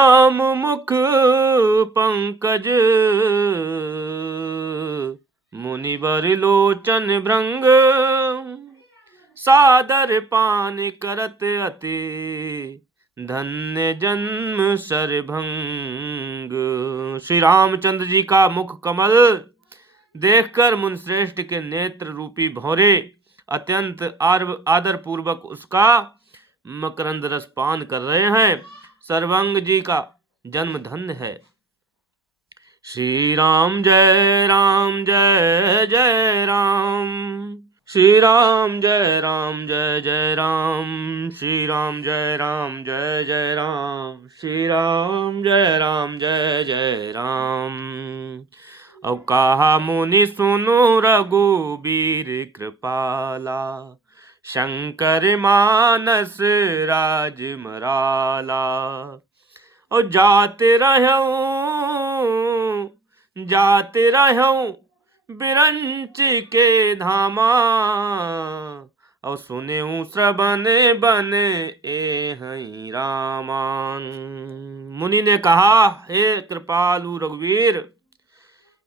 राम मुख पंकज मुनिवर लोचन भृंग सादर पान करत अति धन्य जन्म सरभंग। श्री रामचंद्र जी का मुख कमल देखकर मुनिश्रेष्ठ के नेत्र रूपी भौरे अत्यंत आदर पूर्वक उसका मकरंद रस पान कर रहे हैं। सर्वंग जी का जन्म धन्य है। श्री राम जय राम जय जय राम, श्री राम जय राम जय जय राम, श्री राम जय राम जय जय राम, श्री राम जय राम जय जय राम। अब कहा मुनि सुनो रघुबीर कृपाला, शंकर मानस राज मराला। और जाते रहूं बिरंच के धामा, और सुने श्रवण बन ए हई रामान। मुनि ने कहा, हे कृपालु रघुवीर,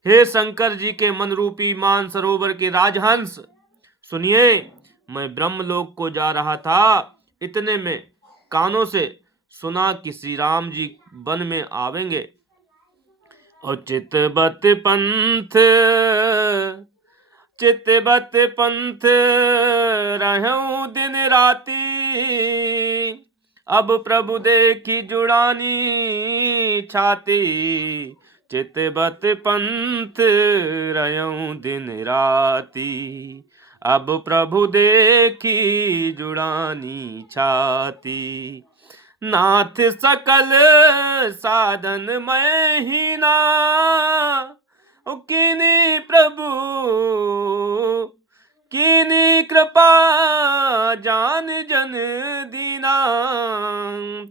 हे शंकर जी के मन रूपी मान सरोवर के राजहंस, सुनिए, मैं ब्रह्मलोक को जा रहा था। इतने में कानों से सुना कि श्री राम जी वन में आवेंगे। और चितबत पंथ रहूं दिन राती, अब प्रभु देखी जुड़ानी छाती। चितबत पंथ रहूं दिन राती, अब प्रभु देखी जुड़ानी छाती। नाथ सकल साधन मैं ही ना, किनी प्रभु किनी कृपा जान जन दीना।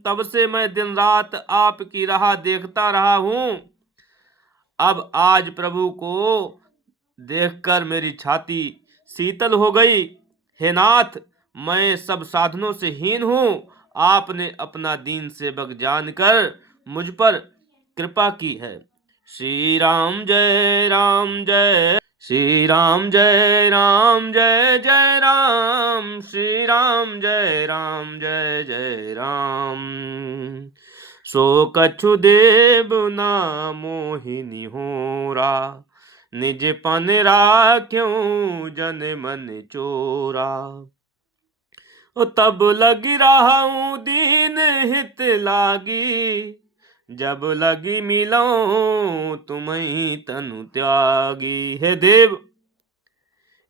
तब से मैं दिन रात आपकी राह देखता रहा हूं। अब आज प्रभु को देखकर मेरी छाती शीतल हो गई। हे नाथ, मैं सब साधनों से हीन हूं। आपने अपना दीन सेवक जानकर मुझ पर कृपा की है। श्री राम जय राम जय, श्री राम जय राम जय जय राम, श्री राम जय राम जय जय राम। सो कछु देव ना मोहिनी होरा, निज पन राख्यों जन मन चोरा। तब लगी रहा दीन हित लागी, जब लगी मिलो तुम्हें तनु त्यागी। हे देव,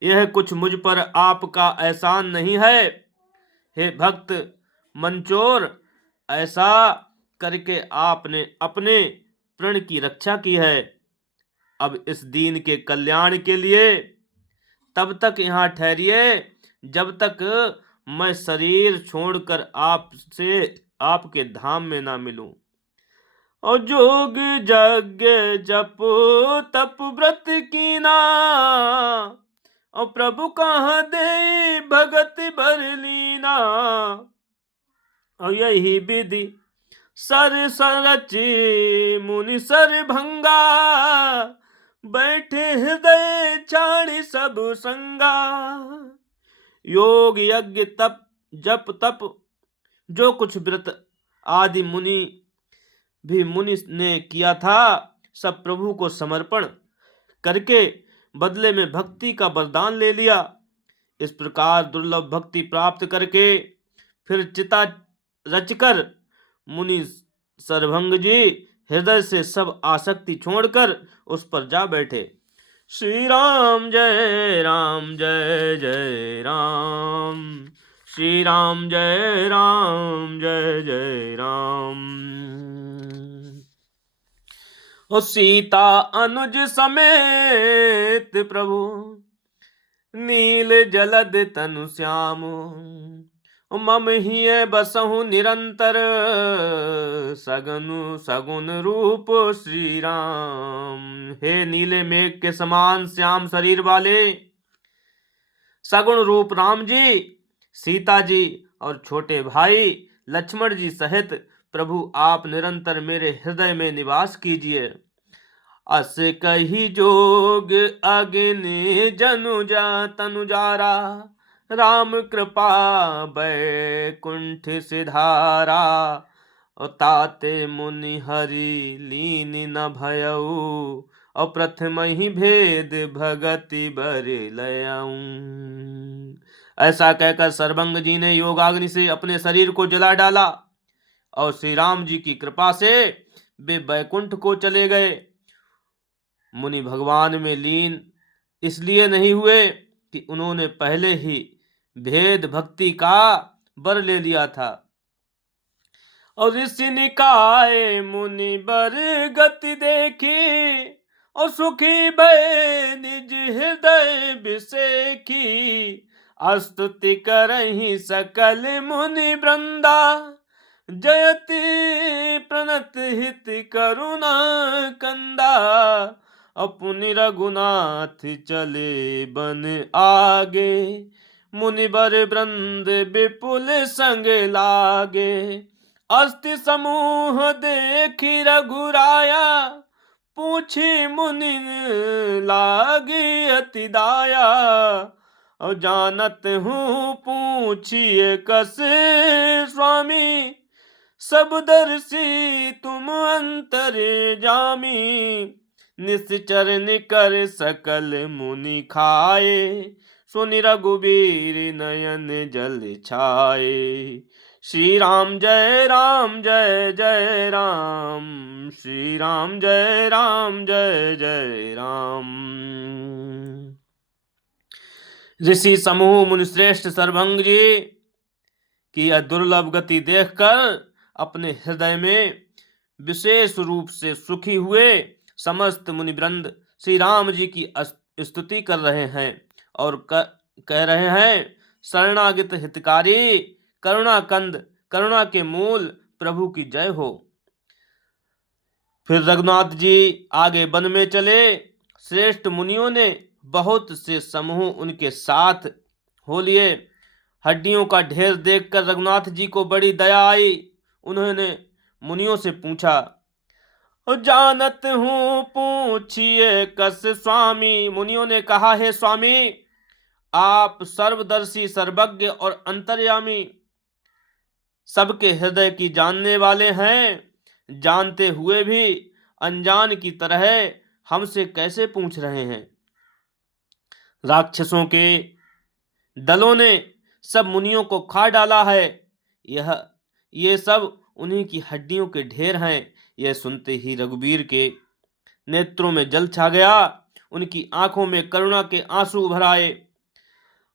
यह कुछ मुझ पर आपका एहसान नहीं है। हे भक्त मंचोर, ऐसा करके आपने अपने प्रण की रक्षा की है। अब इस दीन के कल्याण के लिए तब तक यहाँ ठहरिए जब तक मैं शरीर छोड़कर आपसे आपके धाम में ना मिलूं। और जोग यज्ञ जप तप व्रत कीना, और प्रभु कहाँ दे भगत भर लीना। और यही विधि सर सरची मुनि सर भंगा, बैठे हृदय छाड़ी सब संगा। योग यज्ञ तप जप तप जो कुछ व्रत आदि मुनि ने किया था, सब प्रभु को समर्पण करके बदले में भक्ति का वरदान ले लिया। इस प्रकार दुर्लभ भक्ति प्राप्त करके फिर चिता रचकर मुनि सरभंग जी हृदय से सब आसक्ति छोड़कर उस पर जा बैठे। श्री राम जय राम जय जय राम, श्री राम जय राम जय जय राम। ओ सीता अनुज समेत प्रभु नील जलद तनु श्याम, मम हिय बसहु निरंतर सगुन रूप श्री राम। हे नीले मेघ के समान श्याम शरीर वाले सगुण रूप राम जी, सीता जी और छोटे भाई लक्ष्मण जी सहित प्रभु आप निरंतर मेरे हृदय में निवास कीजिए। अस कही जोग अग्नि जनुजा तनुजारा, राम कृपा बैकुंठ सिधारा। ताते मुनि हरि लीन न भयऊ, और प्रथम ही भेद भगति बर लयऊं। ऐसा कहकर सर्वंग जी ने योगाग्नि से अपने शरीर को जला डाला और श्री राम जी की कृपा से वे बैकुंठ को चले गए। मुनि भगवान में लीन इसलिए नहीं हुए कि उन्होंने पहले ही भेद भक्ति का वर ले लिया था। और ऋषि निकाय मुनि बर गति देखी, और सुखी भय निज हृदय बिसेखी। स्तुति करहि सकल मुनि वृंदा, जयति प्रणत हित करुणा कंदा। अपुनि रघुनाथ चले बन आगे, मुनिवर वृंद विपुल संग लागे। अस्ति समूह देखी रघुराया, पूछी मुनि लागी अति दाया। और जानत हूँ पूछिए कस स्वामी, सब दर्शी तुम अंतर जामी। निश्चर निकर सकल मुनि खाए, सुनि रघुबीर नयन जल छाए। श्री राम जय राम जय जय राम, श्री राम जय राम जय जय राम। ऋषि समूह मुनिश्रेष्ठ सर्वंग जी की यह दुर्लभ गति देखकर अपने हृदय में विशेष रूप से सुखी हुए समस्त मुनिवृंद श्री राम जी की स्तुति कर रहे हैं और कह रहे हैं, शरणागत हितकारी, करुणा कंद, करुणा के मूल प्रभु की जय हो। फिर रघुनाथ जी आगे वन में चले। श्रेष्ठ मुनियों ने बहुत से समूह उनके साथ हो लिए। हड्डियों का ढेर देखकर रघुनाथ जी को बड़ी दया आई। उन्होंने मुनियों से पूछा, जानत हूँ पूछिए कस स्वामी। मुनियों ने कहा, हे स्वामी, आप सर्वदर्शी, सर्वज्ञ और अंतर्यामी, सबके हृदय की जानने वाले हैं। जानते हुए भी अनजान की तरह हमसे कैसे पूछ रहे हैं? राक्षसों के दलों ने सब मुनियों को खा डाला है। ये सब उन्हीं की हड्डियों के ढेर हैं। यह सुनते ही रघुबीर के नेत्रों में जल छा गया। उनकी आंखों में करुणा के आंसू उभर आए।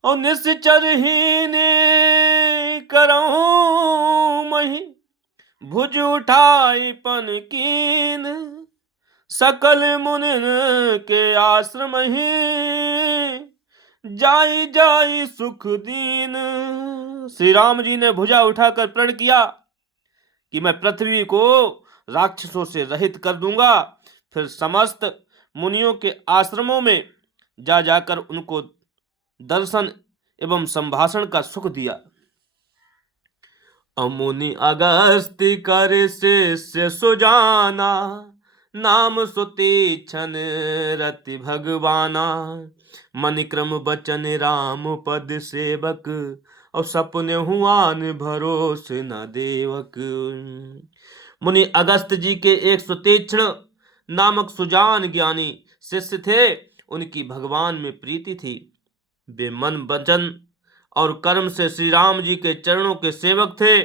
और निश्चरहीन करऊं मही, भुज उठाई पन कीन। सकल मुनिन के आश्रम ही, जाई जाई सुख दीन। श्री राम जी ने भुजा उठाकर प्रण किया कि मैं पृथ्वी को राक्षसों से रहित कर दूंगा। फिर समस्त मुनियों के आश्रमों में जा जाकर उनको दर्शन एवं संभाषण का सुख दिया। अमुनि अगस्त्य कर शिष्य सुजाना, नाम सुतीक्षण रति भगवाना। मणिक्रम बचन राम पद सेवक, और सपने हुआन भरोस न देवक। मुनि अगस्त जी के एक सुतीक्षण नामक सुजान ज्ञानी शिष्य थे। उनकी भगवान में प्रीति थी। वे मन वचन और कर्म से श्री राम जी के चरणों के सेवक थे।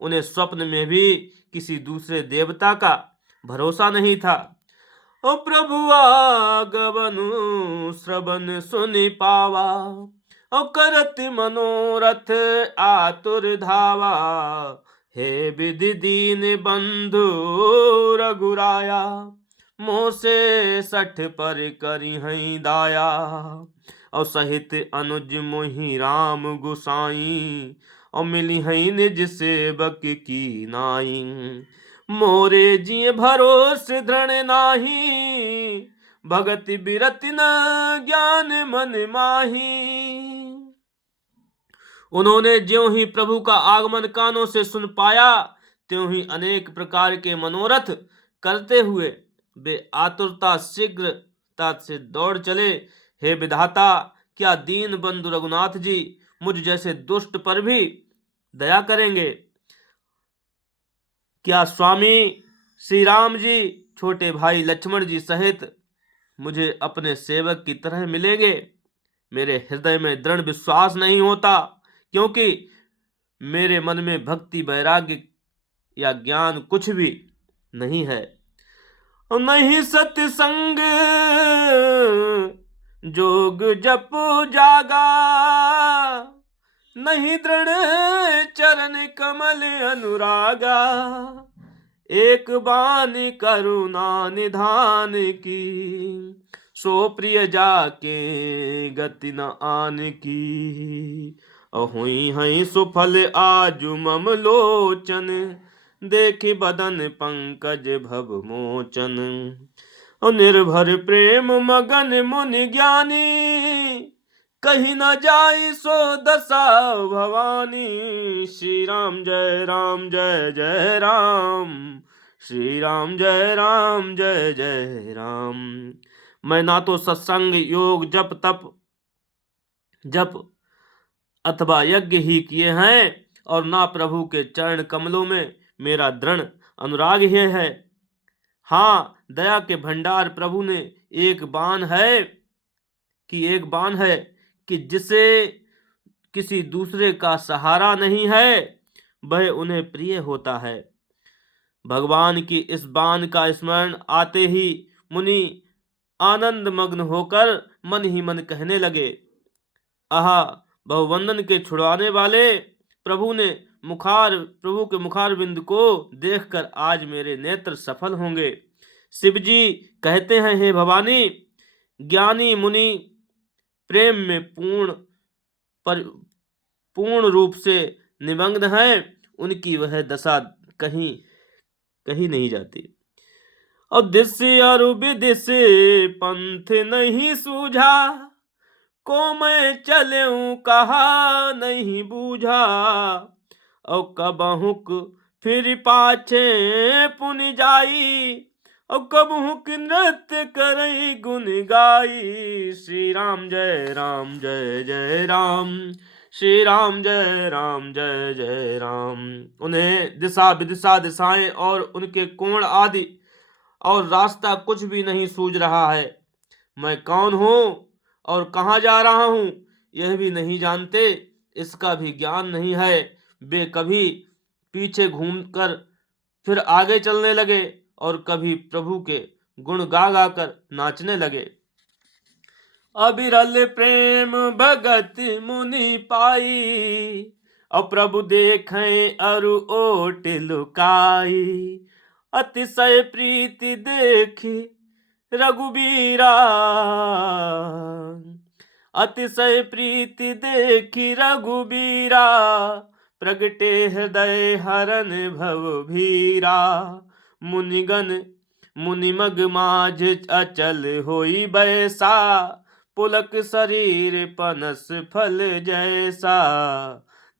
उन्हें स्वप्न में भी किसी दूसरे देवता का भरोसा नहीं था। ओ प्रभु आगमनु श्रवण सुनि पावा, ओ करत मनोरथ आतुर धावा। हे विधि दीन बंधु रघुराया, मोह से सठ पर करी हई दाया। और सहित अनुज मोहि राम गुसाई, और मिली हई निज सेवक की नाई। मोरे जिय भरोस दृढ़ नाही, भगति बिरति न ज्ञान मन माही। उन्होंने ज्यों ही प्रभु का आगमन कानों से सुन पाया, त्यों ही अनेक प्रकार के मनोरथ करते हुए वे आतुरता शीघ्रता से दौड़ चले। हे विधाता, क्या दीन बंधु रघुनाथ जी मुझ जैसे दुष्ट पर भी दया करेंगे? क्या स्वामी श्री राम जी छोटे भाई लक्ष्मण जी सहित मुझे अपने सेवक की तरह मिलेंगे? मेरे हृदय में दृढ़ विश्वास नहीं होता, क्योंकि मेरे मन में भक्ति वैराग्य या ज्ञान कुछ भी नहीं है। नहीं सत्संग जोग जप जागा, नहीं दृढ़ चरण कमल अनुरागा। एक बानी करुणा निधान की, सो प्रिय जाके गति न आन की। अहुई हई सुफल आजु मम लोचन, देखि बदन पंकज भव मोचन। निर्भर प्रेम मगन मुनि ज्ञानी, कहीं न जाई सो दशा भवानी। श्री राम जय राम जय जय राम, श्री राम जय राम जय जय राम। मैं ना तो सत्संग योग जप अथवा यज्ञ ही किए हैं, और ना प्रभु के चरण कमलों में मेरा दृढ़ अनुराग ही है। हाँ, दया के भंडार प्रभु ने एक बाण है कि जिसे किसी दूसरे का सहारा नहीं है, वह उन्हें प्रिय होता है। भगवान की इस बाण का स्मरण आते ही मुनि आनंद मग्न होकर मन ही मन कहने लगे, आहा, बहुवंदन के छुड़ाने वाले प्रभु के मुखारविंद को देखकर आज मेरे नेत्र सफल होंगे। शिवजी कहते हैं, हे भवानी, ज्ञानी मुनि प्रेम में पूर्ण रूप से निमग्न है, उनकी वह दशा कहीं नहीं जाती। और दिशे और विदिशे पंथ नहीं सूझा, को मैं चलूं कहा नहीं बूझा। और कबहुक फिर पाछे पुनि जाई, और कबहुक नृत्य करई गुन गाई। श्री राम जय राम जय जय राम, श्री राम जय राम जय जय राम। उन्हें दिशा विदिशा दिशाएं और उनके कोण आदि और रास्ता कुछ भी नहीं सूझ रहा है। मैं कौन हूँ और कहाँ जा रहा हूँ यह भी नहीं जानते, इसका भी ज्ञान नहीं है। वे कभी पीछे घूमकर फिर आगे चलने लगे और कभी प्रभु के गुण गा गा कर नाचने लगे। अविरल प्रेम भगत मुनि पाई, और प्रभु देखें अरु ओट लुकाई। अतिशय प्रीति देखी रघुबीरा, अतिशय प्रीति देखी रघुबीरा। प्रगटे हृदय हरन भव भीरा। मुनिमग माझ अचल होई बैसा, पुलक शरीर पनस फल जैसा।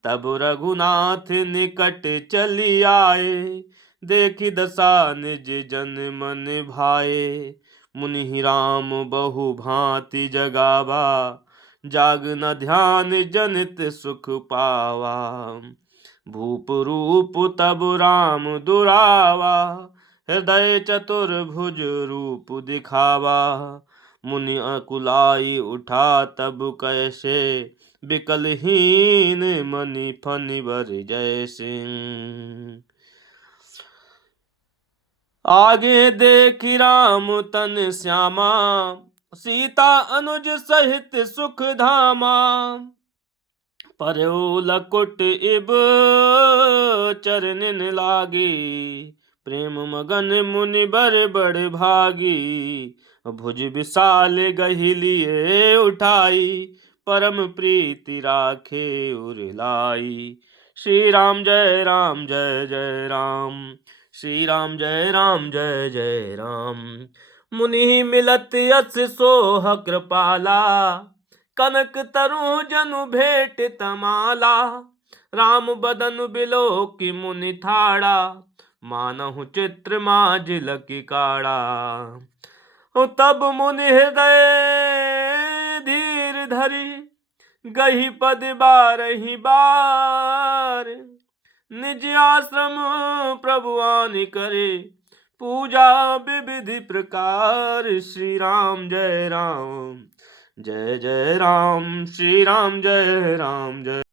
तब रघुनाथ निकट चली आए, देखी दशा निज जन मन भाए। मुनि राम बहु भांति जगावा, जाग न ध्यान जनित सुख पावा। भूप रूप तब राम दुरावा, हृदय चतुर्भुज रूप दिखावा। मुनि अकुलाई उठा तब कैसे, विकलहीन मनि फनि बर जैसे। आगे देखी राम तन श्यामा, सीता अनुज सहित सुख धामा। परयो लकुट इब चरणन लागी, प्रेम मगन मुनि बर बड़ भागी। भुज विशाल गही लिए उठाई, परम प्रीति राखे उर लाई। श्री राम जय राम जय जय राम, श्री राम जय राम जय जय राम। मुनि मिलत यस सोह कृपाला, कनक तरु जनु भेट तमाला। राम बदन बिलो की मुनि ठाड़ा, मानहु चित्र माजिल की काड़ा। तब मुनि हृदय धीर धरी, गही पद बारही बार। निज आश्रम प्रभु आनि करे, पूजा विविधि प्रकार। श्री राम जय राम, जय जय राम, श्री राम जय राम जय।